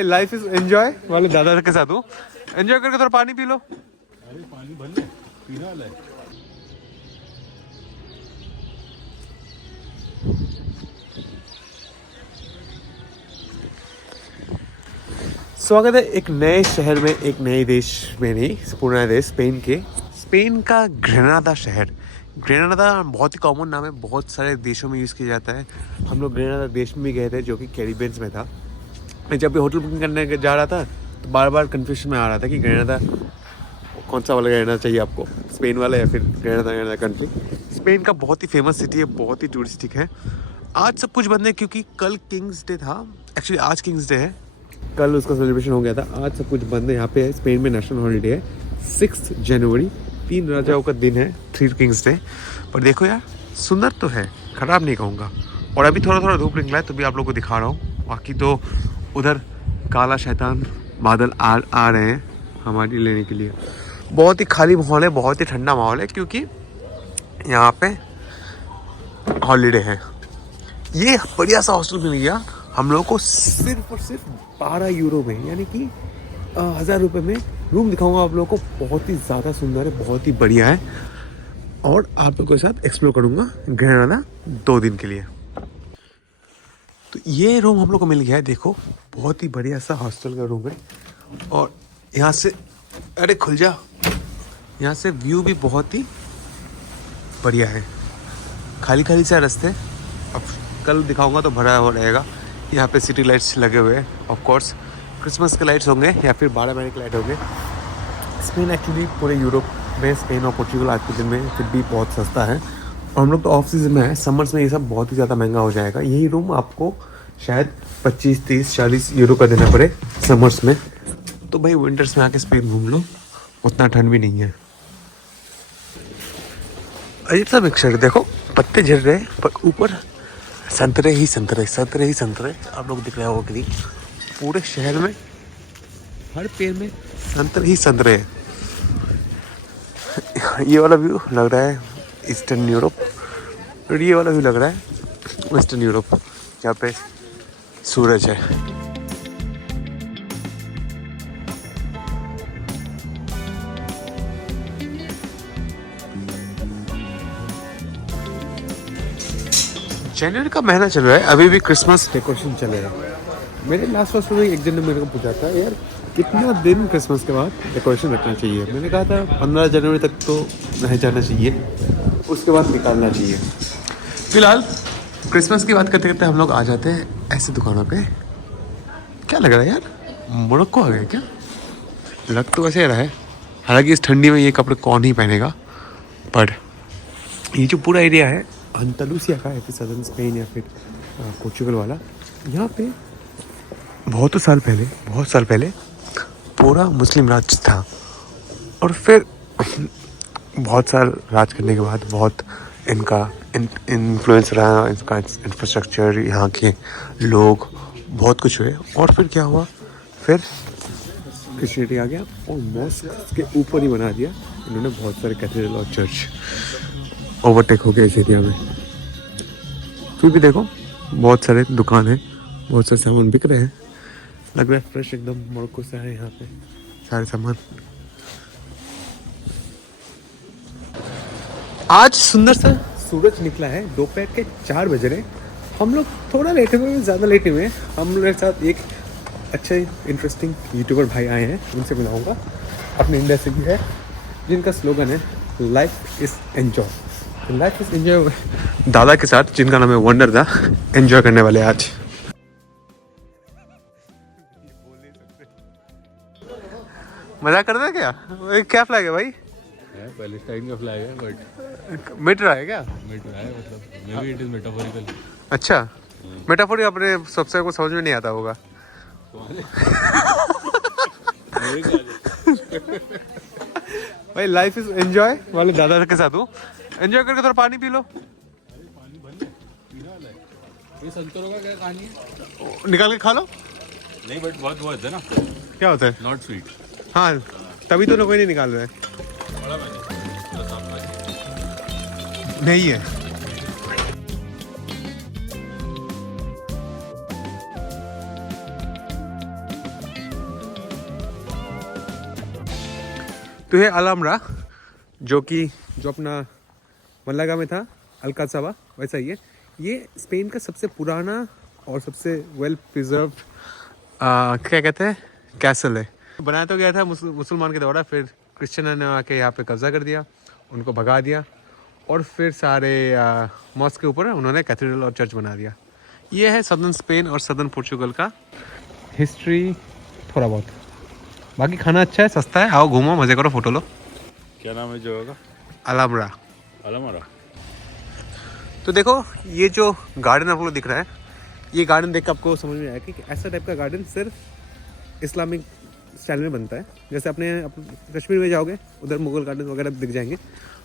भाई life is enjoy वाले दादा के साथ हूँ। एंजॉय करके थोड़ा पानी पी लो। अरे पानी भर ले, पीने वाला है। स्वागत है एक नए शहर में, एक नए देश में नहीं, पूरा देश स्पेन के। स्पेन का ग्रेनाडा शहर। ग्रेनाडा बहुत ही कॉमन नाम है, बहुत सारे देशों में यूज़ किया जाता है। हम लोग ग्रेनाडा देश में भी गए थे जो कि कैरिबियंस में था। मैं जब भी होटल बुकिंग करने जा रहा था तो बार बार कन्फ्यूजन में आ रहा था कि ग्रेनाडा कौन सा वाला ग्रेनाडा चाहिए आपको, स्पेन वाला या फिर ग्रेनाडा कंट्री। स्पेन का बहुत ही फेमस सिटी है, बहुत ही टूरिस्टिक है। आज सब कुछ बंद है क्योंकि कल किंग्स डे था। एक्चुअली आज किंग्स डे है, कल उसका सेलिब्रेशन हो गया था। आज सब कुछ बंद है। यहाँ पे स्पेन में नेशनल हॉलीडे है 6 जनवरी, 3 राजाओं का दिन है, 3 किंग्स डे। पर देखो यार, सुंदर तो है, खराब नहीं कहूँगा। और अभी थोड़ा थोड़ा धूप निकला है तो भी आप लोग को दिखा रहा हूँ। बाकी तो उधर काला शैतान बादल आ रहे हैं हमारी लेने के लिए। बहुत ही खाली माहौल है, बहुत ही ठंडा माहौल है क्योंकि यहाँ पे हॉलीडे है। ये बढ़िया सा हॉस्टल मिल गया हम लोगों को सिर्फ और सिर्फ 12 यूरो में, यानी कि 1000 रुपये में। रूम दिखाऊंगा आप लोगों को, बहुत ही ज़्यादा सुंदर है, बहुत ही बढ़िया है। और आप लोगों के साथ एक्सप्लोर करूंगा ग्रेनाडा 2 दिन के लिए। तो ये रूम हम लोग को मिल गया है। देखो, बहुत ही बढ़िया सा हॉस्टल का रूम है। और यहाँ से, अरे खुल जा, यहाँ से व्यू भी बहुत ही बढ़िया है। खाली खाली सा रास्ते, अब कल दिखाऊंगा तो भरा हुआ रहेगा। यहाँ पे सिटी लाइट्स लगे हुए हैं, ऑफ कोर्स क्रिसमस के लाइट्स होंगे या फिर 12 महीने के लाइट होंगे। स्पेन एक्चुअली पूरे यूरोप में, स्पेन और पोर्चुगल आज के दिन में फिर भी बहुत सस्ता है। और हम लोग तो ऑफ सीजन में है, समर्स में ये सब बहुत ही ज़्यादा महंगा हो जाएगा। यही रूम आपको शायद 25, 30, 40 यूरो का देना पड़े समर्स में। तो भाई विंटर्स में आके स्पेन घूम लो, उतना ठंड भी नहीं है। अजीब सा मिक्सचर, देखो पत्ते झड़ रहे हैं पर ऊपर संतरे ही संतरे, संतरे ही संतरे। आप लोग दिख रहे हो कि पूरे शहर में हर पेड़ में संतरे ही संतरे हैं। ये वाला व्यू लग रहा है ईस्टर्न यूरोप, और ये वाला व्यू लग रहा है वेस्टर्न यूरोप, जहाँ पे सूरज है। जनवरी का महीना चल रहा है, अभी भी क्रिसमस डेकोरेशन चल रहा है। मेरे लास्ट वर्ष में एक जन ने मेरे को पूछा था, यार कितना दिन क्रिसमस के बाद डेकोरेशन रखना चाहिए। मैंने कहा था 15 जनवरी तक तो रह जाना चाहिए, उसके बाद निकालना चाहिए। फिलहाल क्रिसमस की बात करते करते हम लोग आ जाते हैं ऐसे दुकानों पे। क्या लग रहा है यार, मोरक्को आ गया क्या? लग तो वैसे रहा है, हालांकि इस ठंडी में ये कपड़े कौन ही पहनेगा। पर ये जो पूरा एरिया है अंदालूसिया का, या फिर सदर्न स्पेन या फिर पोर्चुगल वाला, यहाँ पे बहुत साल पहले पूरा मुस्लिम राज था। और फिर बहुत साल राज करने के बाद बहुत इनका इन्फ्लुएंस रहा, इसका इंफ्रास्ट्रक्चर, यहाँ के लोग, बहुत कुछ हुए। और फिर क्या हुआ, फिर क्रिश्चियनिटी आ गया और मॉस्क के ऊपर ही बना दिया इन्होंने बहुत सारे कैथेड्रल और चर्च। ओवरटेक हो गया इस एरिया में। फिर भी देखो बहुत सारे दुकान है, बहुत सारे सामान बिक रहे हैं। लग रहा है फ्रेश एकदम मोरक्को से है यहाँ पे सारे सामान। आज सुंदर सा सूरज निकला है, दोपहर के 4 बज रहे। हम लोग थोड़ा लेट हुए, ज़्यादा लेट हुए। हम लोग के साथ एक अच्छे इंटरेस्टिंग यूट्यूबर भाई आए हैं, उनसे मिलाऊंगा। अपने इंडिया से भी है, जिनका स्लोगन है life is enjoy. Life is enjoy दादा के साथ, जिनका नाम है वंडर दा, एंजॉय करने वाले आज। मजाक कर रहे हैं क्या? क्या फ्लैग है भाई? पैलेस्टाइन का फ्लैग है, बट मिट रहा है क्या? मिट रहा है, मतलब may be it is metaphorical. अच्छा, मेटाफोर अपने सबसे को समझ में नहीं आता होगा। भाई लाइफ इज एंजॉय वाले दादा के साथ हूँ। एंजॉय करके थोड़ा पानी पी लो। पानी भर ले, पीने वाला है। ये संतरों का क्या कहानी है? निकाल के खा लो। नहीं, बट बहुत बहुत है ना। क्या होता है? Not sweet. हाँ, तभी तो कोई नहीं निकाल रहा है। बड़ा मैंने नहीं है। तो ये अलमरा जो अपना मलागा में था, अल्कासावा, वैसा ही है। ये स्पेन का सबसे पुराना और सबसे वेल प्रिजर्व क्या कहते हैं कैसल है। बनाया तो गया था मुसलमान के द्वारा, फिर क्रिश्चियन ने आके यहाँ पे कब्जा कर दिया, उनको भगा दिया और फिर सारे मॉस्क के ऊपर उन्होंने कैथेड्रल और चर्च बना दिया। ये है सदर्न स्पेन और सदर्न पोर्चुगल का हिस्ट्री थोड़ा बहुत। बाकी खाना अच्छा है, सस्ता है, आओ घूमो, मज़े करो, फोटो लो। क्या नाम है जगह का? अलमरा। अलमरा। तो देखो ये जो गार्डन आपको दिख रहा है, ये गार्डन देख कर आपको समझ में आया कि ऐसा टाइप का गार्डन सिर्फ इस्लामिक स्टाइल में बनता है। जैसे अपने कश्मीर में जाओगे उधर मुगल गार्डन वगैरह दिख जाएंगे,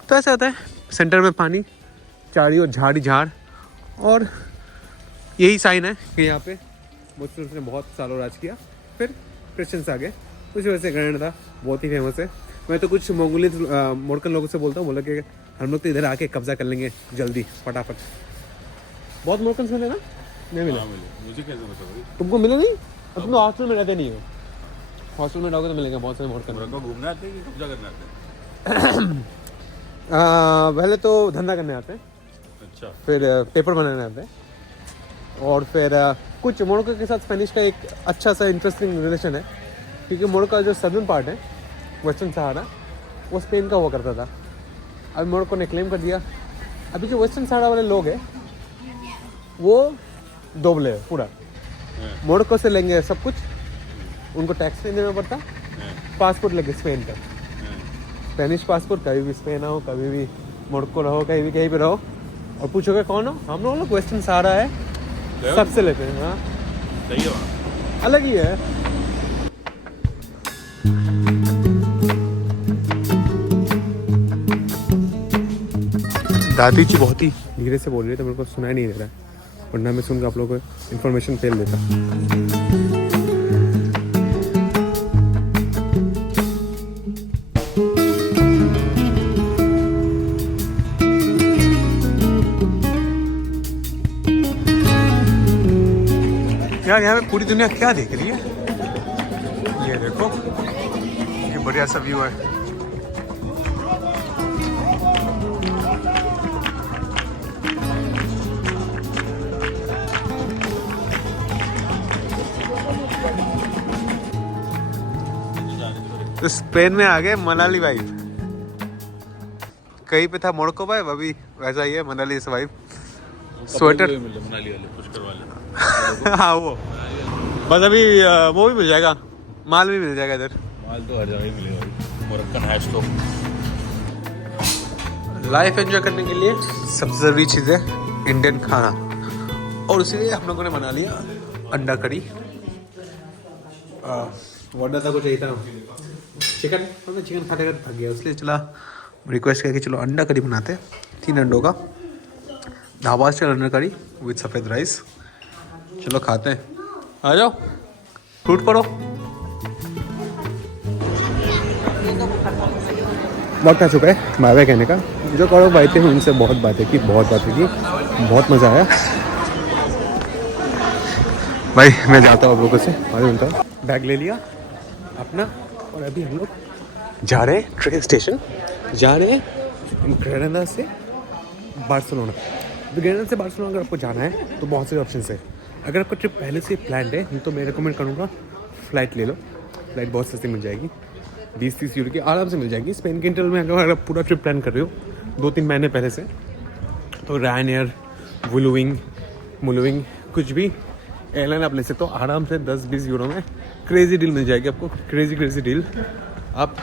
तो ऐसा होता है सेंटर में पानी, चारी और झाड़, और यही साइन है कि यहाँ पे मुस्लिम्स ने बहुत सालों राज किया, फिर क्रिश्चियंस आ गए, उस वजह से ग्रेनाडा बहुत ही फेमस है। मैं तो कुछ मोरकन लोगों से बोलता हूँ, बोला कि हम लोग तो इधर आके कब्जा कर लेंगे जल्दी फटाफट। बहुत मोरकन मिले ना? नहीं मिले। मुझे कैसे पता भाई? तुमको मिले नहीं? अब तुम हॉस्टल में रहते नहीं हो। हॉस्टल में रहोगे तो मिलेंगे बहुत सारे मोरकन। मोरक्को घूमने आते हैं कि कब्जा करने आते हैं? पहले तो धंधा करने आते हैं, अच्छा। फिर पेपर बनाने आते हैं, और फिर कुछ मोरक्को के साथ स्पेनिश का एक अच्छा सा इंटरेस्टिंग रिलेशन है, क्योंकि मोरक्को का जो सदर्न पार्ट है, वेस्टर्न सहारा, वो स्पेन का हुआ करता था। अब मोरक्को ने क्लेम कर दिया। अभी जो वेस्टर्न सहारा वाले लोग हैं वो दोबले है पूरा। मोरक्को से लेंगे सब कुछ, उनको टैक्स नहीं देना पड़ता, पासपोर्ट लेंगे स्पेन का, स्पेनिश पासपोर्ट, कभी भी स्पेन आओ, कभी भी मोरक्को रहो, कहीं भी कहीं पे रहो, और पूछोगे कौन हो, हम लोग वेस्टर्न सहारा है, सबसे लेते हैं। हाँ सही है, वहाँ अलग ही है। दादी जी बहुत ही धीरे से बोल रही है, तो मेरे को सुनाई नहीं दे रहा है, वरना मैं सुनकर आप लोगों को इन्फॉर्मेशन फेल देता। यार यहाँ पे पूरी दुनिया क्या देख रही है? ये देखो, ये बढ़िया सा व्यू है। तो स्पेन में आ गए, मनाली वाइब। कहीं पे था मोरक्को वाइब, अभी वैसा ही है मनाली से वाइब। स्वेटर मनाली वाले, पुष्कर वाले। हाँ वो बस अभी वो भी मिल जाएगा, माल भी मिल जाएगा इधर। माल तो हर जगह ही मिलेगा भाई, मोरक्कन हैश तो। लाइफ एंजॉय करने के लिए सबसे ज़रूरी चीज़ है इंडियन खाना, और इसीलिए हम लोगों ने बना लिया अंडा करी। वरना था कुछ चाहिए था चिकन, हमने चिकन खाते खाते थक गया, इसलिए चला रिक्वेस्ट किया कि चलो अंडा करी बनाते हैं। 3 अंडों का ढाबा स्टाइल अंडा करी विद सफ़ेद राइस। चलो खाते हैं, आ जाओ, फ्रूट पड़ो। वक्त आ चुका है बाय बाय कहने का। जो करो भाई थे उनसे बहुत बातें की, बहुत बहुत मज़ा आया भाई। मैं जाता हूँ आप लोगों से, आगे मिलता हूँ। बैग ले लिया अपना, और अभी हम लोग जा रहे हैं ट्रेन स्टेशन, जा रहे हैं ग्रेनाडा से बार्सिलोना। ग्रेनाडा से बार्सिलोना अगर आपको जाना है तो बहुत सारे ऑप्शन है। अगर आपका ट्रिप पहले से प्लान है तो मैं रिकमेंड करूँगा फ़्लाइट ले लो। फ़्लाइट बहुत सस्ती मिल जाएगी, 20-30 यूरो की आराम से मिल जाएगी। स्पेन के इंटरवल में अगर आप पूरा ट्रिप प्लान कर रहे हो 2-3 महीने पहले से, तो रायन, मुलुविंग कुछ भी एयरलाइन आप ले सकते हो आराम से 10-20 यूरो में। क्रेजी डील मिल जाएगी आपको, क्रेजी डील। आप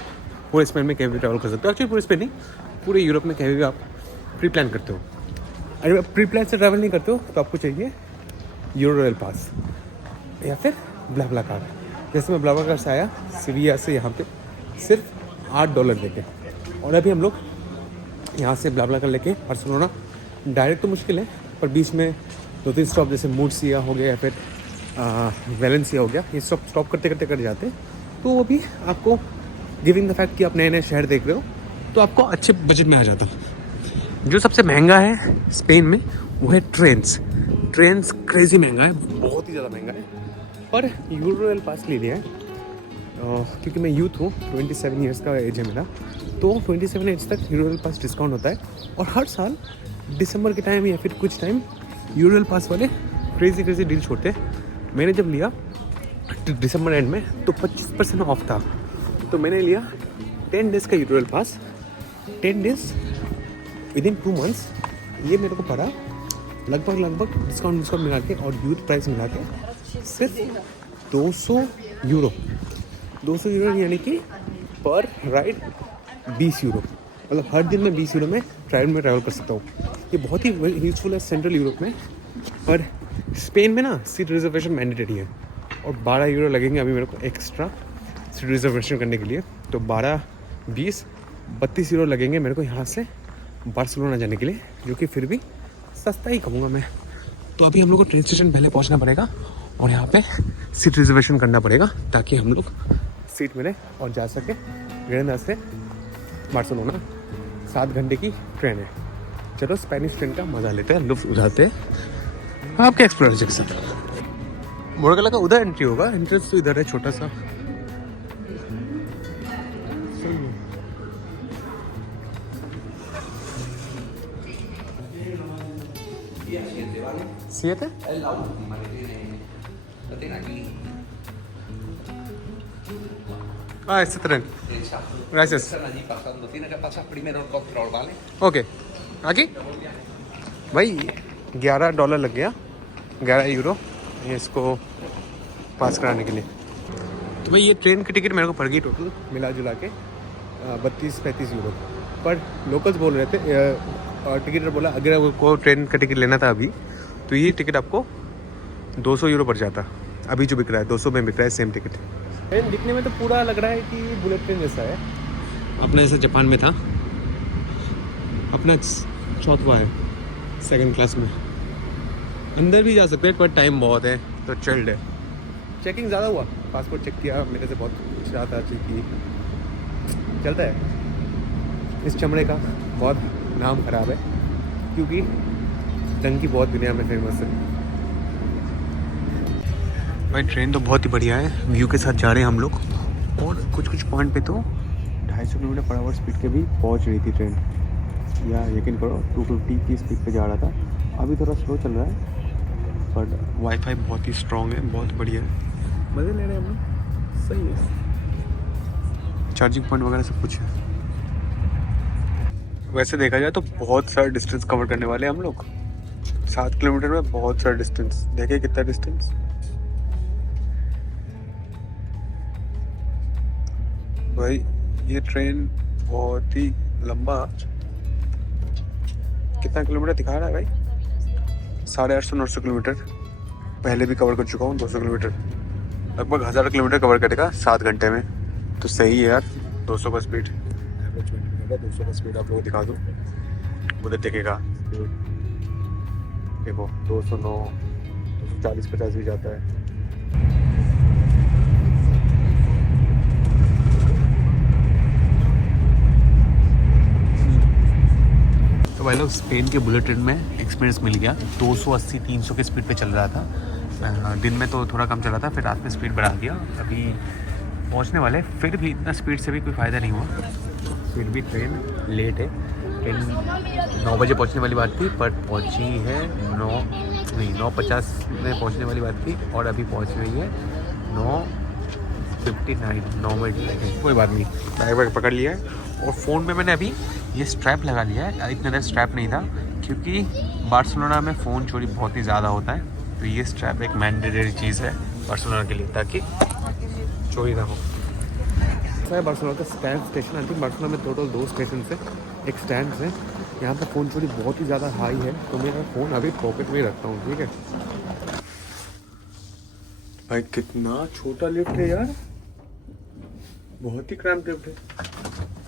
पूरे स्पेन में कहीं भी ट्रैवल कर सकते हो। एक्चुअली पूरे स्पेन नहीं, पूरे यूरोप में कहीं भी आप प्री प्लान करते हो। अगर आप प्री प्लान से ट्रैवल नहीं करते हो तो आपको चाहिए यूरो रेल पास या फिर ब्लाब्लाकार। जैसे मैं ब्लाब्लाकार से आया सीविया से यहाँ पे सिर्फ $8 देके, और अभी हम लोग यहाँ से ब्लाब्लाकार लेके बार्सिलोना डायरेक्ट तो मुश्किल है, पर बीच में 2-3 स्टॉप जैसे मूर्सिया हो गया या फिर वेलेंसिया हो गया, ये स्टॉप करते करते जाते हैं। तो वो भी आपको गिविंग द फैक्ट कि आप नए नए शहर देख रहे हो तो आपको अच्छे बजट में आ जाता। जो सबसे महंगा है स्पेन में वो है ट्रेन्स क्रेज़ी महंगा है, बहुत ही ज़्यादा महंगा है। पर यूरो रेल पास ले लिया है क्योंकि मैं यूथ हूँ, 27 ईयर्स का एज है मेरा, तो 27 एज तक यूरोल पास डिस्काउंट होता है। और हर साल दिसंबर के टाइम या फिर कुछ टाइम यूरोल पास वाले क्रेजी डील छोड़ते हैं। मैंने जब लिया दिसंबर एंड में तो 25% ऑफ था, तो मैंने लिया 10 डेज़ का यूरोल पास। 10 डेज़ विदिन 2 मंथ्स ये मेरे को पड़ा लगभग डिस्काउंट मिला के और यूथ प्राइस मिला के सिर्फ 200 यूरो। 200 यूरो यानी कि पर राइड 20 यूरो, मतलब हर दिन मैं 20 यूरो में ट्रैवल कर सकता हूँ। ये बहुत ही यूजफुल है सेंट्रल यूरोप में। और स्पेन में ना सीट रिजर्वेशन मैंडेटरी है और 12 यूरो लगेंगे अभी मेरे को एक्स्ट्रा सीट रिजर्वेशन करने के लिए। तो 12, 20, 32 यूरो लगेंगे मेरे को यहाँ से बार्सिलोना जाने के लिए, जो कि फिर भी सस्ता ही कहूँगा मैं। तो अभी हम लोग को ट्रेन स्टेशन पहले पहुँचना पड़ेगा और यहाँ पे सीट रिजर्वेशन करना पड़ेगा ताकि हम लोग सीट मिले और जा सके। ग्रेनादा से बार्सिलोना 7 घंटे की ट्रेन है। चलो स्पेनिश ट्रेन का मज़ा लेते हैं, लुत्फ़ उठाते हैं आपके एक्सप्लोरर के साथ। मोरगला का उधर एंट्री होगा, एंट्रेंस तो इधर है छोटा सा। ¿7? Es la última que tiene. La tiene aquí. Ah, este tren. Exacto. Gracias. Están allí pasando. Tiene que pasar primero el control, ¿vale? Okay आगे भाई $11 लग गया, 11 यूरो ये इसको पास कराने के लिए। तो भाई ये ट्रेन की टिकट मेरे को पड़ गई टोटल मिला जुला के 32-35 यूरो। पर लोकल्स बोल रहे थे, टिकट बोला अगर आपको ट्रेन का टिकट लेना था अभी तो ये टिकट आपको 200 यूरो पड़ जाता। अभी जो बिक रहा है 200 में बिक रहा है सेम टिकट। ट्रेन दिखने में तो पूरा लग रहा है कि बुलेट ट्रेन जैसा है, अपना जैसा जापान में था। अपना चौथा है 2nd क्लास में, अंदर भी जा सकते हैं पर टाइम बहुत है तो चिल्ड है। चेकिंग ज़्यादा हुआ, पासपोर्ट चेक किया, मेरे से बहुत कुछ रहा था कि चलता है। इस चमड़े का बहुत नाम खराब है क्योंकि डंकी बहुत दुनिया में फेमस है। भाई ट्रेन तो बहुत ही बढ़िया है, व्यू के साथ जा रहे हैं हम लोग। और कुछ पॉइंट पे तो 250 किलोमीटर पर आवर स्पीड के भी पहुंच रही थी ट्रेन, या यकीन करो 250 की स्पीड पे जा रहा था। अभी थोड़ा स्लो चल रहा है बट वाईफाई बहुत ही स्ट्रॉन्ग है, बहुत बढ़िया है, मज़े ले रहे हैं हम लोग, सही है। चार्जिंग पॉइंट वगैरह सब कुछ है। वैसे देखा जाए तो बहुत सारा डिस्टेंस कवर करने वाले हैं हम लोग। 7 किलोमीटर में बहुत सारा डिस्टेंस, देखिए कितना डिस्टेंस। भाई ये ट्रेन बहुत ही लंबा, कितना किलोमीटर दिखा रहा है भाई, 850-900 किलोमीटर पहले भी कवर कर चुका हूँ। 200 किलोमीटर, लगभग 1000 किलोमीटर कवर करेगा 7 घंटे में, तो सही है यार। 200 का स्पीड, एवरेज 200 का स्पीड आप लोगों को दिखा दूँ, उधर दिखेगा। देखो 209, 240-50 भी जाता है। तो भाई लोग स्पेन के बुलेट ट्रेन में एक्सपीरियंस मिल गया। 280-300 के स्पीड पे चल रहा था, दिन में तो थोड़ा कम चला था, फिर रात में स्पीड बढ़ा दिया। अभी पहुंचने वाले, फिर भी इतना स्पीड से भी कोई फ़ायदा नहीं हुआ, फिर भी ट्रेन लेट है। ट्रेन 9 बजे पहुंचने वाली बात थी पर पहुंची है 9:50 में पहुंचने वाली बात थी और अभी पहुंच रही है 9:59, 9 मिनट। कोई बात नहीं, बैग पकड़ लिया है। और फ़ोन पे मैंने अभी ये स्ट्रैप लगा लिया है, इतना देर स्ट्रैप नहीं था क्योंकि बार्सिलोना में फ़ोन चोरी बहुत ही ज़्यादा होता है। तो ये स्ट्रैप एक मैंडेटरी चीज़ है बार्सिलोना के लिए ताकि चोरी ना हो। बार्सिलोना का stand station, I think Barcelona में टोटल 2 स्टेशन है, एक स्टैंड है। यहाँ पर फ़ोन चोरी बहुत ही ज़्यादा हाई है, तो मैं फ़ोन अभी पॉकेट में ही रखता हूँ, ठीक है। भाई कितना छोटा लिफ्ट है यार, बहुत ही क्रैम्प लिफ्ट है।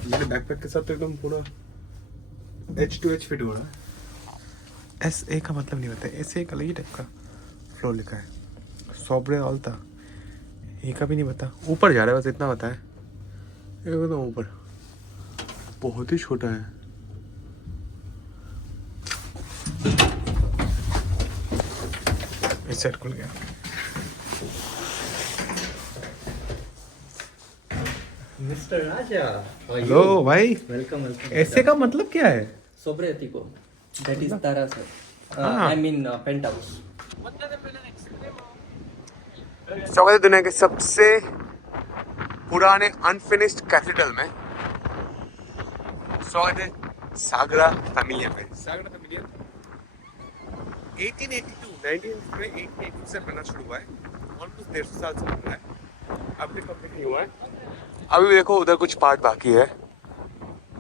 मेरे बैकपैक के साथ तो एकदम पूरा H2H फिट हो रहा है। SA का मतलब नहीं पता, SA एक अलग ही टाइप का फ्लो लिखा है। सोब्रे ऑल्ता ये का भी नहीं पता, ऊपर जा रहा है बस इतना पता है, एकदम ऊपर, बहुत ही छोटा है। इस साइड खुल गया। Mr. Raja. How are you? Hello भाई, Welcome, welcome. ऐसे का मतलब क्या है? Sobretico. That is Tarasa. Ah. I mean penthouse. स्वागत है दुनिया के सबसे पुराने अनफिनिश्ड कैथेड्रल में। स्वागत है सागरा फैमिलिया में। सागरा फैमिलिया 1882 से बनना शुरू हुआ है, ऑलमोस्ट 150 साल से बन रहा है, अभी तक कंप्लीट नहीं हुआ है। अभी भी देखो उधर कुछ पार्ट बाकी है।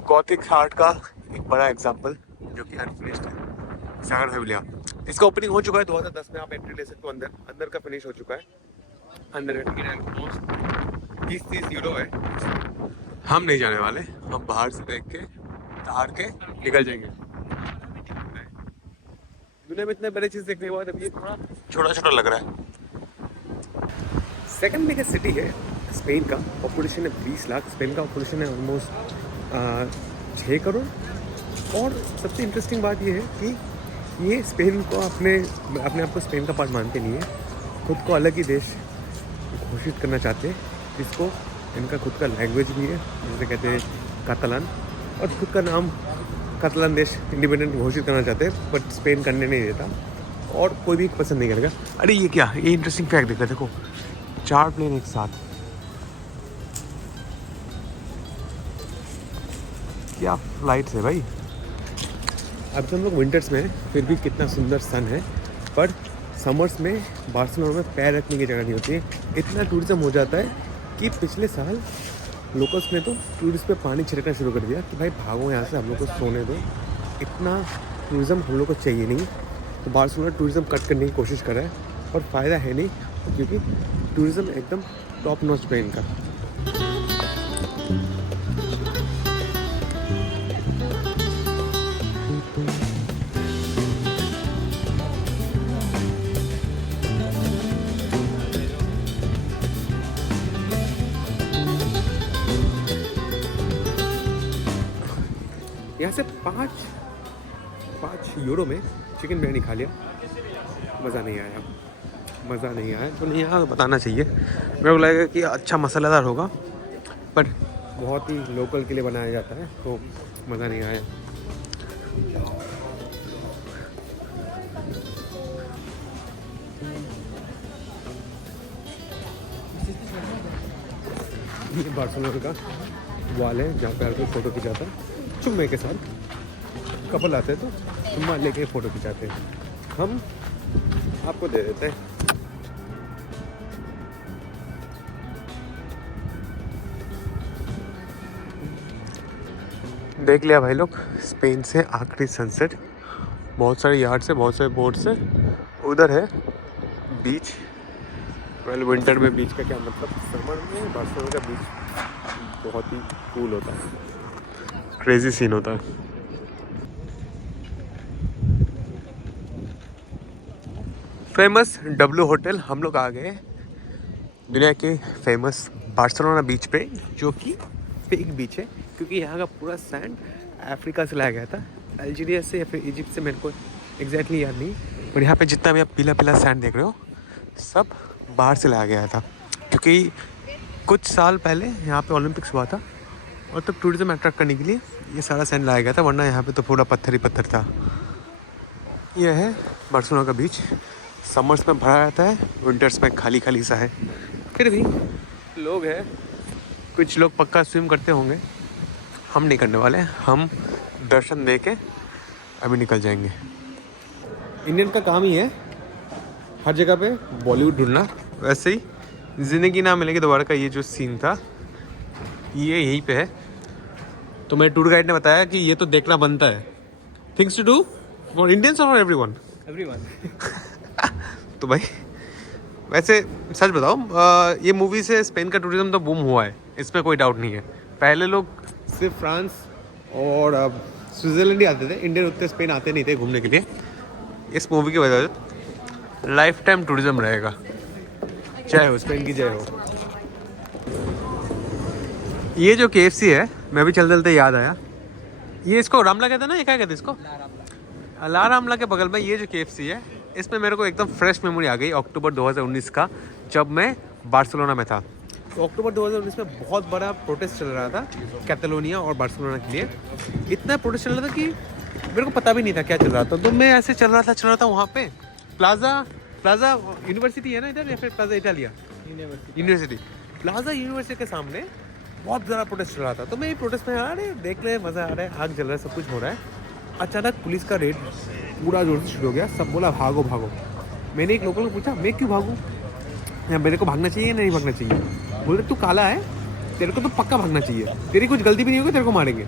गॉथिक आर्ट का एक बड़ा एग्जांपल जो कि अनफिनिश्ड है, सागरा फैमिलिया। इसका ओपनिंग हो चुका है 2010 में, आप एंट्री ले सकते हो। अंदर का फिनिश हो चुका है। अंदर का टिकट ऑलमोस्ट 30 यूरो है। हम नहीं जाने वाले, हम बाहर से देख के तार के निकल जाएंगे। दुनिया में इतने बड़े चीज देखने के बाद अब ये थोड़ा छोटा छोटा लग रहा है। सेकंड बिगेस्ट सिटी है स्पेन का, पॉपुलेशन है 20 लाख। स्पेन का पॉपुलेशन है ऑलमोस्ट 6 करोड़। और सबसे इंटरेस्टिंग बात ये है कि ये स्पेन को अपने आप को स्पेन का पार्ट मानते नहीं है, खुद को अलग ही देश घोषित करना चाहते हैं, जिसको इनका खुद का लैंग्वेज भी है जिसे कहते हैं कातलान, और खुद का नाम कातलान देश इंडिपेंडेंट घोषित करना चाहते हैं, बट स्पेन करने नहीं देता और कोई भी पसंद नहीं करेगा। अरे ये क्या, ये इंटरेस्टिंग फैक्ट देखा, देखो 4 प्लेन एक साथ, क्या फ्लाइट्स है भाई। अब तो हम लोग विंटर्स में हैं, फिर भी कितना सुंदर सन है, पर समर्स में बार्सिलोना में पैर रखने की जगह नहीं होती है। इतना टूरिज्म हो जाता है कि पिछले साल लोकल्स ने तो टूरिस्ट पे पानी छिड़कना शुरू कर दिया कि भाई भागो यहाँ से, हम लोग को सोने दो, इतना टूरिज्म हम लोग को चाहिए नहीं। तो बार्सिलोना टूरिज्म कट करने की कोशिश कर रहा है, और फ़ायदा है नहीं, क्योंकि टूरिज्म एकदम टॉप नॉच पे इनका। यहाँ से 5 यूरो में चिकन बिरयानी खा लिया, मज़ा नहीं आया। तो नहीं यहाँ बताना चाहिए, मेरे को लगेगा कि अच्छा मसालेदार होगा, पर बहुत ही लोकल के लिए बनाया जाता है, तो मज़ा नहीं आया। ये बार्सिलोना का वॉल है जहाँ पे आकर फ़ोटो खिंचाता है चुम्मे के साथ। कपल आते हैं तो चुम्मा लेके फ़ोटो खिंचाते हैं, हम आपको दे देते हैं। देख लिया भाई लोग स्पेन से आखिरी सनसेट। बहुत सारे यार्ड से, बहुत सारे बोट से। उधर है बीच। वेल विंटर में बीच का क्या मतलब, समर में बार्सिलोना का बीच बहुत ही कूल होता है, क्रेजी सीन होता है। फेमस डब्लू होटल, हम लोग आ गए दुनिया के फेमस बार्सिलोना बीच पे, जो कि फेक बीच है, क्योंकि यहाँ का पूरा सैंड अफ्रीका से लाया गया था, अल्जीरिया से या फिर इजिप्ट से, मेरे को एग्जैक्टली याद नहीं। पर यहाँ पे जितना भी आप पीला पीला सैंड देख रहे हो, सब बाहर से लाया गया था, क्योंकि कुछ साल पहले यहाँ पे ओलंपिक्स हुआ था, और तब टूरिज्म अट्रैक्ट करने के लिए ये सारा सैंड लाया गया था, वरना यहाँ पे तो पूरा पत्थर ही पत्थर था। यह है बार्सिलोना का बीच। समर्स में भरा रहता है, विंटर्स में खाली खाली सा है। फिर भी लोग हैं, कुछ लोग पक्का स्विम करते होंगे, हम नहीं करने वाले। हम दर्शन दे के अभी निकल जाएंगे। इंडियन का काम ही है हर जगह पे बॉलीवुड ढूंढना। वैसे ही ज़िंदगी ना मिलेगी दोबारा का ये जो सीन था, ये यहीं पे है। तो मेरे टूर गाइड ने बताया कि ये तो देखना बनता है। Things to do for Indians और एवरीवन। तो भाई वैसे सच बताओ, ये मूवी से स्पेन का टूरिज्म तो बूम हुआ है, इसमें कोई डाउट नहीं है। पहले लोग सिर्फ फ्रांस और स्विट्ज़रलैंड ही आते थे, इंडियन उतने स्पेन आते नहीं थे घूमने के लिए। इस मूवी की वजह से लाइफ टाइम टूरिज्म रहेगा। जय हो स्पेन की, जय हो। ये जो KFC है, मैं भी चलते चलते याद आया, ये इसको रामला कहते हैं ना, ये क्या कहते हैं इसको, ला रामला के बगल में ये जो KFC है, इसमें मेरे को एकदम फ्रेश मेमोरी आ गई अक्टूबर 2019 का, जब मैं बार्सिलोना में था। तो अक्टूबर 2019 में बहुत बड़ा प्रोटेस्ट चल रहा था कैटलोनिया और बार्सिलोना के लिए। इतना प्रोटेस्ट चल रहा था कि मेरे को पता भी नहीं था क्या चल रहा था। तो मैं ऐसे चल रहा था वहाँ पे प्लाजा यूनिवर्सिटी है ना इधर, या फिर plaza Italia university, plaza university के सामने बहुत ज़्यादा प्रोटेस्ट चल रहा था। तो मैं ये प्रोटेस्ट में अरे देख ले मज़ा आ रहा है, आग जल रहा है, सब कुछ हो रहा है। अचानक पुलिस का रेड पूरा जोर से शुरू हो गया। सब बोला भागो भागो। मैंने एक लोकल को पूछा मैं क्यों भागूँ, या मेरे को भागना चाहिए या नहीं भागना चाहिए। बोले तू काला है, तेरे को तो पक्का भागना चाहिए, तेरी कुछ गलती भी नहीं होगी, तेरे को मारेंगे।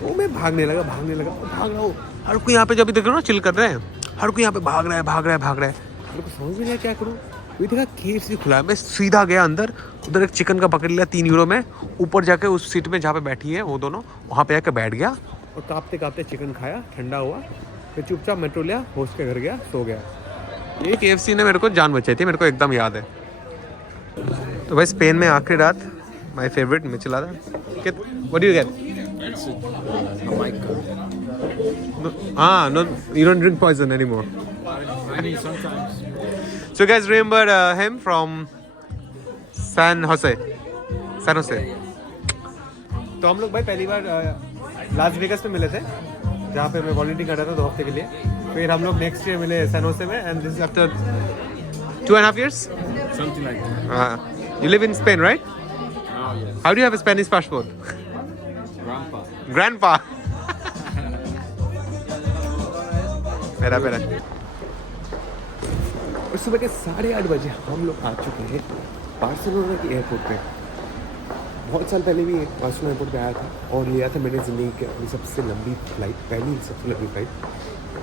तो मैं भागने लगा भाग रहा हूँ। हर कोई यहाँ पे जब भी देख रहा हूँ चिल कर रहे हैं, हर कोई यहाँ पे भाग रहा है। मेरे को समझ में नहीं आया क्या करूँ। ये देखा KFC खुला है, मैं सीधा गया अंदर, उधर एक चिकन का पकड़ लिया 3 यूरो में। ऊपर जाके उस सीट में जहाँ पे बैठी है वो दोनों, वहाँ पे आके बैठ गया और काँपते चिकन खाया, ठंडा हुआ। फिर चुपचाप मेट्रो लिया, होस्ट के घर गया, सो गया। ये KFC ने मेरे को जान बचाई थी, मेरे को एकदम याद है। तो भाई स्पेन में आखिरी रात, my favourite michelada. What do you get? हाँ, no you don't drink poison anymore. So you guys remember him from San Jose? तो हम लोग भाई पहली बार लास वेगस में मिले थे, जहाँ पे मैं वॉलंटियरिंग कर रहा था 2 हफ्ते के लिए। फिर हम लोग नेक्स्ट ईयर मिले सैन होसे में, and this is after 2.5 years? Something like that. You live in Spain, right? Oh, yes. How do you have a Spanish passport? Grandpa. मेरा और सुबह के 8:30 बजे हम लोग आ चुके हैं बार्सिलोना के एयरपोर्ट पे। बहुत साल पहले भी बार्सिलोना एयरपोर्ट पे आया था और लिया था मैंने ज़िंदगी की अपनी सबसे लंबी फ्लाइट, पहली सबसे लंबी फ्लाइट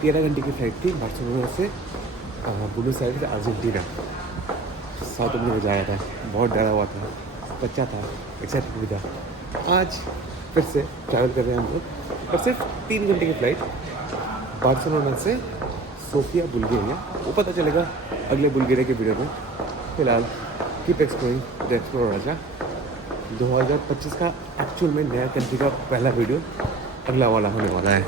13 घंटे की फ्लाइट थी बार्सिलोना से बुनोस आयर्स अर्जेंटीना। साउथ अफ्रीका में जाया था, बहुत डरा हुआ था, बच्चा था, एक्साइटेड भी था। आज फिर से ट्रैवल कर रहे हैं हम लोग, और सिर्फ 3 घंटे की फ्लाइट बार्सिलोना से सोफिया बुल्गारिया। वो पता चलेगा अगले बुल्गारिया के वीडियो में। फिलहाल कीप एक्सप्लोरिंग द एक्सप्लोरर राजा। 2025 का एक्चुअल में नया कंट्री का पहला वीडियो अगला वाला होने वाला है।